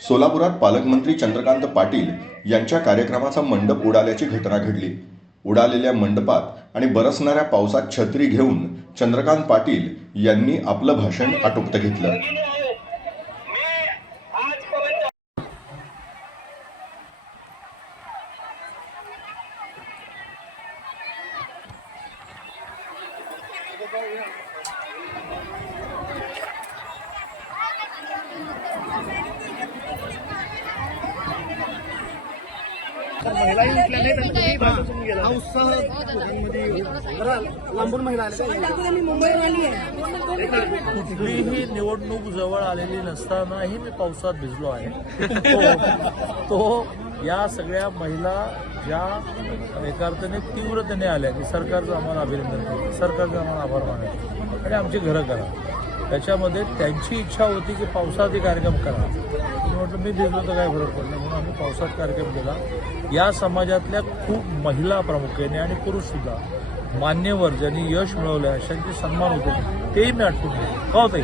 सोलापुरात पालकमंत्री चंद्रकांत पाटील यांच्या कार्यक्रमाचा मंडप उडाल्याची घटना घडली. उडालेल्या मंडपात आणि बरसणाऱ्या पावसात छत्री घेऊन चंद्रकांत पाटील यांनी आपलं भाषण आटोपतं घेतलं. महिलाही उठल्या नाहीत आणि तुम्ही भाषण सुरू केलं. हा उत्साह लोकांमध्ये जरा लांबून महिला आल्या का? दाखवलं मी मुंबईवर आली आहे. कुठलीही निवडणूक जवळ आलेली नसतानाही मी पावसात भिजलो आहे. तो या सगळ्या महिला ज्या एका अर्थाने तीव्रतेने आल्या की सरकारचं आम्हाला अभिनंदन करा सरकारचं आम्हाला आभार मानायचे आणि आमची घरं करा. त्याच्यामध्ये त्यांची इच्छा होती की पावसात कार्यक्रम करा. म्हटलं मी भिजलो तर काय फरक पडला म्हणून आम्ही पावसात कार्यक्रम केला. या समाजातल्या खूप महिला प्रामुख्याने आणि पुरुषसुद्धा मान्यवर ज्यांनी यश मिळवलं अशांचे सन्मान होते. तेही मी आठवून घेतो हो ताई.